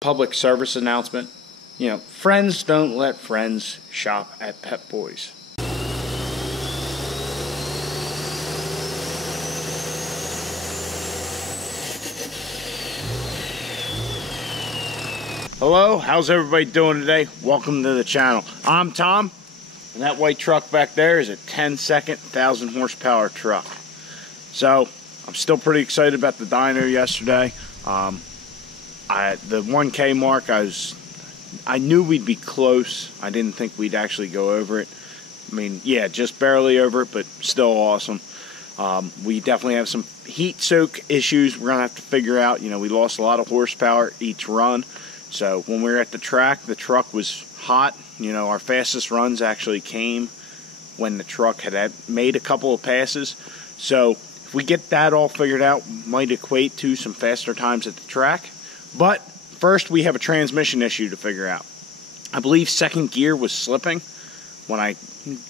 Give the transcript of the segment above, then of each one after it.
Public service announcement. You know, friends don't let friends shop at Pep Boys. Hello, how's everybody doing today? Welcome to the channel. I'm Tom, and that white truck back there is a 10-second, 1,000 horsepower truck. So, I'm still pretty excited about the dyno yesterday. The 1K mark, I knew we'd be close. I didn't think we'd actually go over it. I mean, yeah, just barely over it, but still awesome. We definitely have some heat soak issues we're going to have to figure out. You know, we lost a lot of horsepower each run. So when we were at the track, the truck was hot. You know, our fastest runs actually came when the truck had made a couple of passes. So if we get that all figured out, might equate to some faster times at the track. But first, we have a transmission issue to figure out. I believe second gear was slipping when I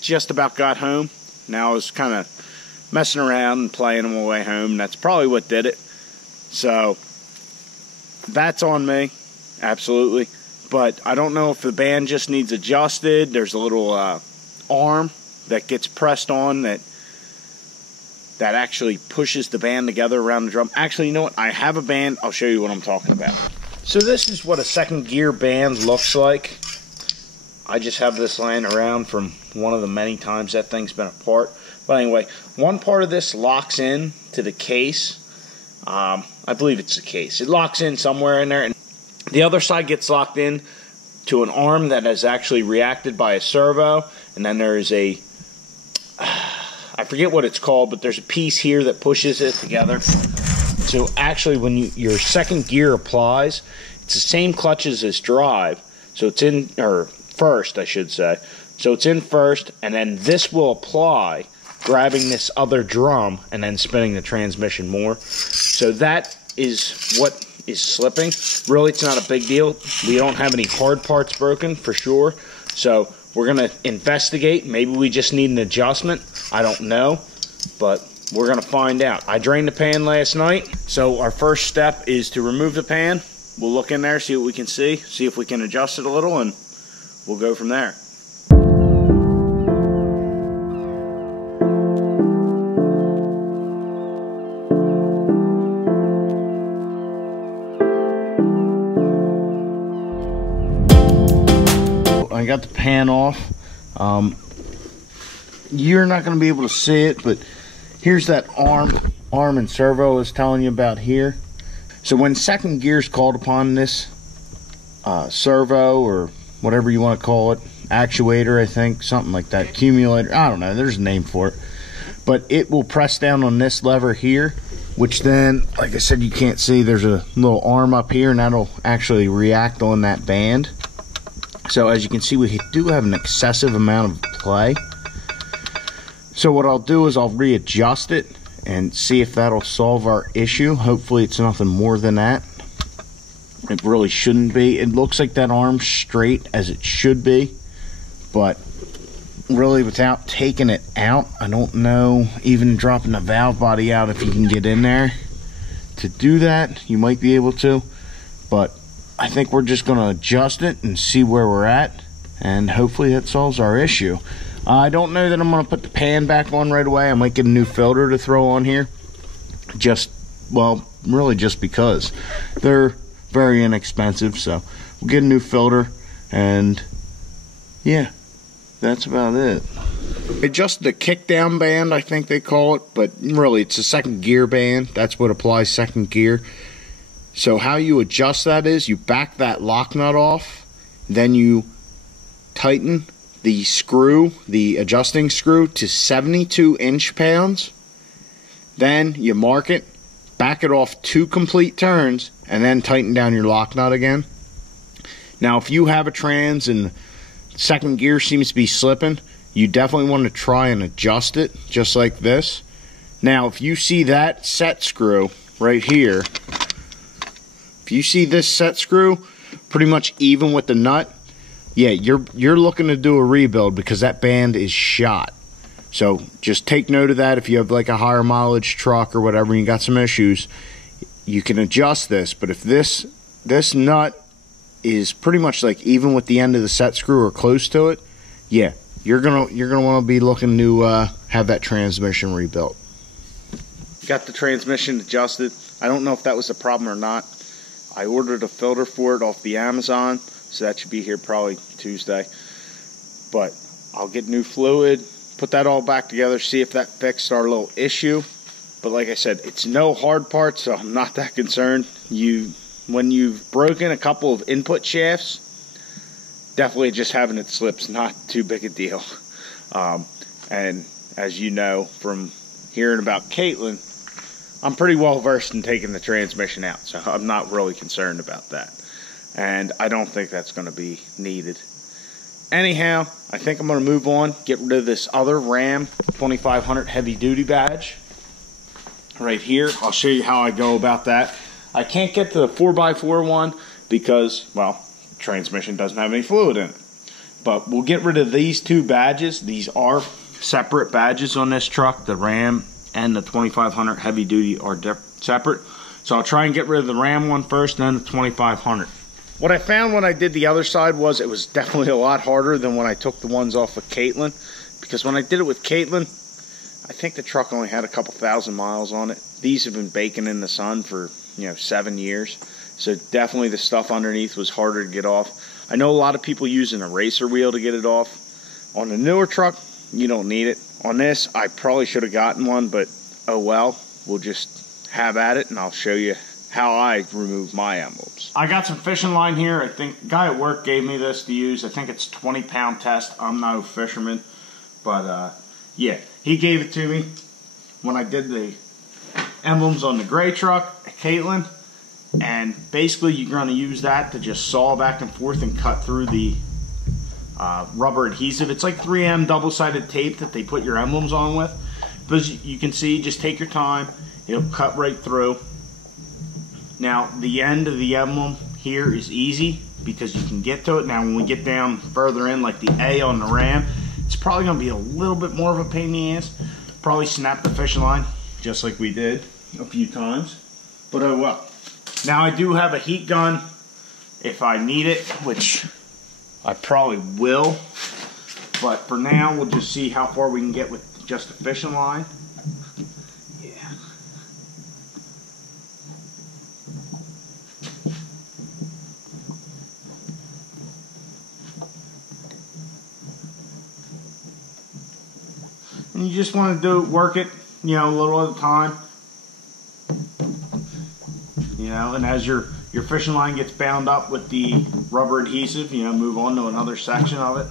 just about got home. Now I was kind of messing around and playing on my way home. And that's probably what did it. So that's on me, absolutely. But I don't know if the band just needs adjusted. There's a little arm that gets pressed on that actually pushes the band together around the drum. Actually, you know what? I have a band. I'll show you what I'm talking about. So this is what a second gear band looks like. I just have this laying around from one of the many times that thing's been apart. But anyway, one part of this locks in to the case. I believe it's the case. It locks in somewhere in there. And the other side gets locked in to an arm that is actually reacted by a servo. And then there is a... I forget what it's called, but there's a piece here that pushes it together. So actually, when your second gear applies, it's the same clutches as drive. So it's in, or first, I should say. So it's in first, and then this will apply, grabbing this other drum, and then spinning the transmission more. So that is what is slipping. Really, it's not a big deal. We don't have any hard parts broken, for sure. So we're going to investigate. Maybe we just need an adjustment. I don't know, but we're going to find out. I drained the pan last night, so our first step is to remove the pan. We'll look in there, see what we can see if we can adjust it a little, and we'll go from there. I got the pan off. You're not going to be able to see it, but here's that arm and servo I was telling you about here. So when second gear is called upon, this servo, or whatever you want to call it, actuator, I think, something like that, accumulator, I don't know, there's a name for it. But it will press down on this lever here, which then, like I said, you can't see, there's a little arm up here, and that'll actually react on that band. So as you can see, we do have an excessive amount of play. So what I'll do is I'll readjust it and see if that'll solve our issue. Hopefully it's nothing more than that. It really shouldn't be. It looks like that arm's straight as it should be, but really without taking it out, I don't know, even dropping the valve body out, if you can get in there to do that. You might be able to, but I think we're just going to adjust it and see where we're at, and hopefully that solves our issue. I don't know that I'm going to put the pan back on right away. I might get a new filter to throw on here. Really just because. They're very inexpensive, so we'll get a new filter, and yeah, that's about it. Adjust the kickdown band, I think they call it, but really it's a second gear band. That's what applies second gear. So how you adjust that is you back that lock nut off, then you tighten the screw, the adjusting screw, to 72 inch-pounds. Then you mark it, back it off 2 complete turns, and then tighten down your lock nut again. Now if you have a trans and second gear seems to be slipping, you definitely want to try and adjust it just like this. Now if you see that set screw right here, if you see this set screw pretty much even with the nut, yeah, you're looking to do a rebuild, because that band is shot. So just take note of that. If you have like a higher mileage truck or whatever and you got some issues, you can adjust this. But if this nut is pretty much like even with the end of the set screw or close to it, yeah, you're gonna want to be looking to have that transmission rebuilt. Got the transmission adjusted. I don't know if that was a problem or not. I ordered a filter for it off the Amazon, so that should be here probably Tuesday. But I'll get new fluid, put that all back together, see if that fixed our little issue. But like I said, it's no hard part, so I'm not that concerned. When you've broken a couple of input shafts, definitely just having it slip's not too big a deal. And as you know from hearing about Caitlin, I'm pretty well versed in taking the transmission out, so I'm not really concerned about that. And I don't think that's going to be needed. Anyhow, I think I'm going to move on, get rid of this other Ram 2500 heavy duty badge right here. I'll show you how I go about that. I can't get the 4x4 one because, well, transmission doesn't have any fluid in it. But we'll get rid of these two badges. These are separate badges on this truck. The Ram and the 2500 heavy duty are separate. So I'll try and get rid of the Ram one first, then the 2500. What I found when I did the other side was it was definitely a lot harder than when I took the ones off with Caitlin. Because when I did it with Caitlin, I think the truck only had a couple thousand miles on it. These have been baking in the sun for, 7 years. So definitely the stuff underneath was harder to get off. I know a lot of people use an eraser wheel to get it off. On the newer truck, you don't need it. On this, I probably should have gotten one, but oh well. We'll just have at it, and I'll show you how I remove my emblems. I got some fishing line here. I think the guy at work gave me this to use. I think it's 20-pound test. I'm no fisherman, but yeah, he gave it to me when I did the emblems on the gray truck, Caitlin, and basically you're going to use that to just saw back and forth and cut through the rubber adhesive. It's like 3M double-sided tape that they put your emblems on with. But as you can see, just take your time. It'll cut right through. Now, the end of the emblem here is easy because you can get to it. Now, when we get down further in, like the A on the Ram, it's probably going to be a little bit more of a pain in the ass. Probably snap the fishing line, just like we did a few times. But oh well. Now, I do have a heat gun if I need it, which I probably will. But for now, we'll just see how far we can get with just a fishing line. Yeah. And you just want to work it, a little at a time. And as your fishing line gets bound up with the rubber adhesive, move on to another section of it.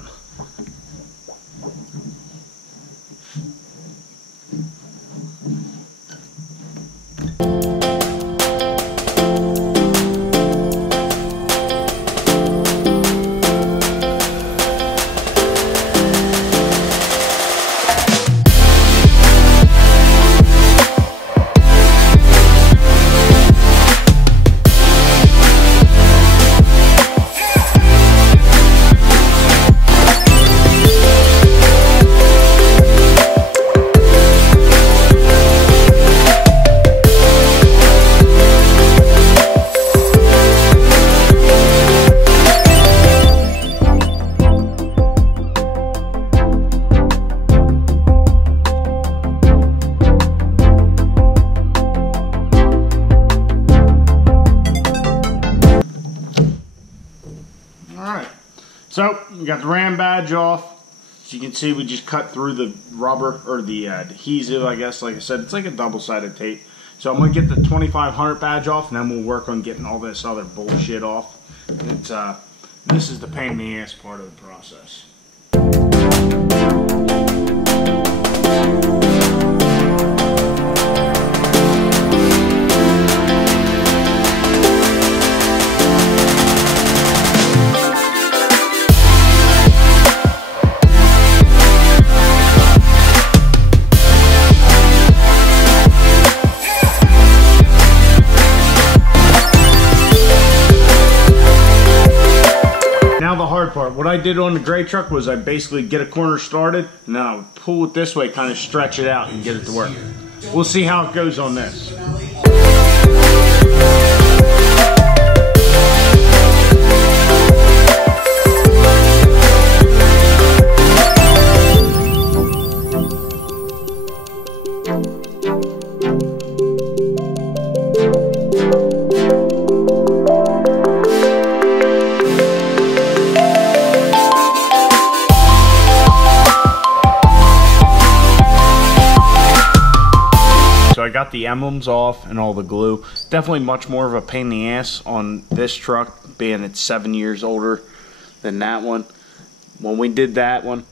So, we got the Ram badge off. As you can see, we just cut through the rubber, or the adhesive, I guess. Like I said, it's like a double-sided tape. So I'm going to get the 2500 badge off, and then we'll work on getting all this other bullshit off. This is the pain in the ass part of the process. What I did on the gray truck was I basically get a corner started, and then I would pull it this way, kind of stretch it out and get it to work. We'll see how it goes on this. the emblems off and all the glue. Definitely much more of a pain in the ass on this truck, being it's 7 years older than that one. When we did that one,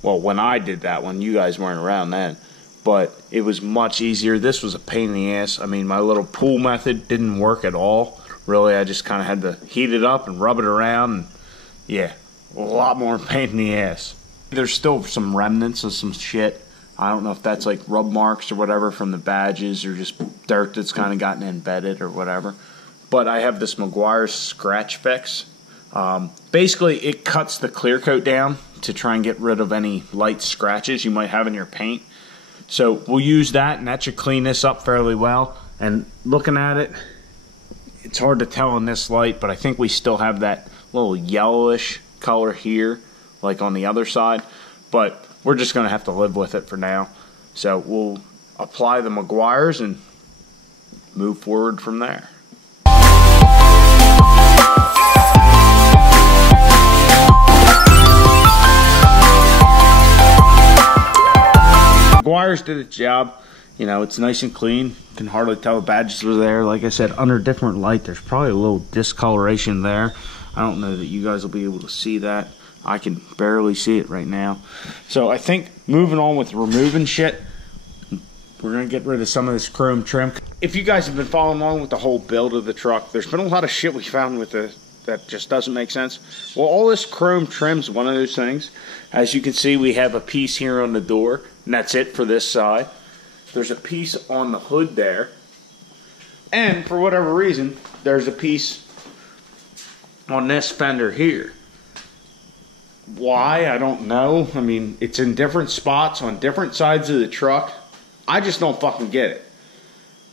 well, when I did that one, you guys weren't around then, but it was much easier. This was a pain in the ass. I mean, my little pool method didn't work at all. Really, I just kind of had to heat it up and rub it around, and yeah, a lot more pain in the ass. There's still some remnants of some shit. I don't know if that's like rub marks or whatever from the badges, or just dirt that's kind of gotten embedded or whatever. But I have this Meguiar's scratch fix. Basically, it cuts the clear coat down to try and get rid of any light scratches you might have in your paint. So we'll use that, and that should clean this up fairly well. And looking at it, it's hard to tell in this light, but I think we still have that little yellowish color here, like on the other side. But we're just going to have to live with it for now. So we'll apply the Meguiar's and move forward from there. Meguiar's did its job. You know, it's nice and clean. Can hardly tell the badges were there. Like I said, under different light, there's probably a little discoloration there. I don't know that you guys will be able to see that. I can barely see it right now. So I think moving on with removing shit, we're going to get rid of some of this chrome trim. If you guys have been following along with the whole build of the truck, there's been a lot of shit we found with it that just doesn't make sense. Well, all this chrome trim's one of those things. As you can see, we have a piece here on the door, and that's it for this side. There's a piece on the hood there, and for whatever reason, there's a piece on this fender here. Why? I don't know. I mean, it's in different spots on different sides of the truck. I just don't fucking get it.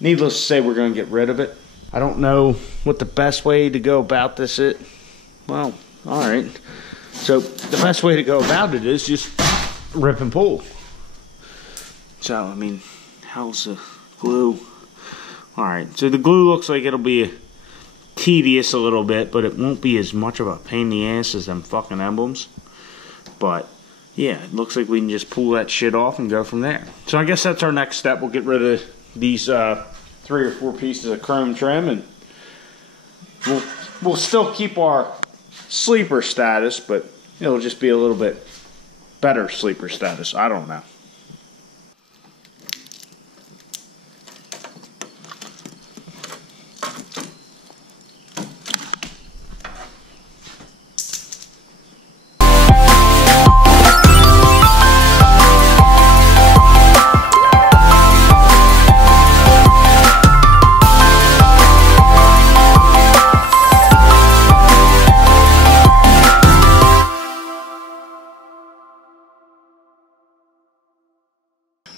Needless to say, we're going to get rid of it. I don't know what the best way to go about this is. Well, alright. So, the best way to go about it is just rip and pull. So, I mean, how's the glue? Alright, so the glue looks like it'll be tedious a little bit, but it won't be as much of a pain in the ass as them fucking emblems. But yeah, it looks like we can just pull that shit off and go from there. So I guess that's our next step. We'll get rid of these 3 or 4 pieces of chrome trim, and we'll still keep our sleeper status, but it'll just be a little bit better sleeper status. I don't know.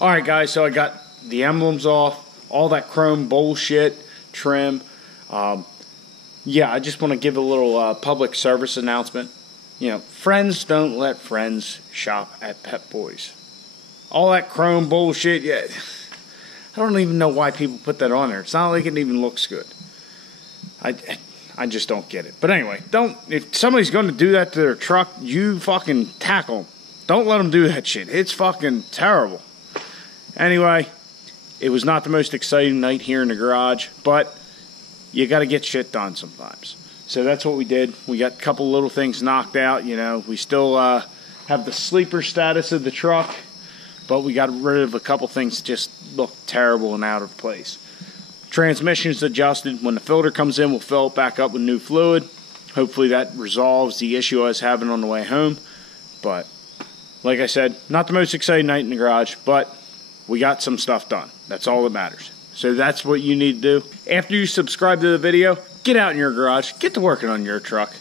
Alright guys, so I got the emblems off, all that chrome bullshit, trim. Yeah, I just want to give a little public service announcement. You know, friends don't let friends shop at Pep Boys. All that chrome bullshit, yeah. I don't even know why people put that on there. It's not like it even looks good. I just don't get it. But anyway, if somebody's going to do that to their truck, you fucking tackle them. Don't let them do that shit. It's fucking terrible. Anyway, it was not the most exciting night here in the garage, but you got to get shit done sometimes. So that's what we did. We got a couple little things knocked out. You know, we still have the sleeper status of the truck, but we got rid of a couple things that just look terrible and out of place. Transmission's adjusted. When the filter comes in, we'll fill it back up with new fluid. Hopefully that resolves the issue I was having on the way home. But like I said, not the most exciting night in the garage, but we got some stuff done. That's all that matters. So that's what you need to do. After you subscribe to the video, get out in your garage, get to working on your truck.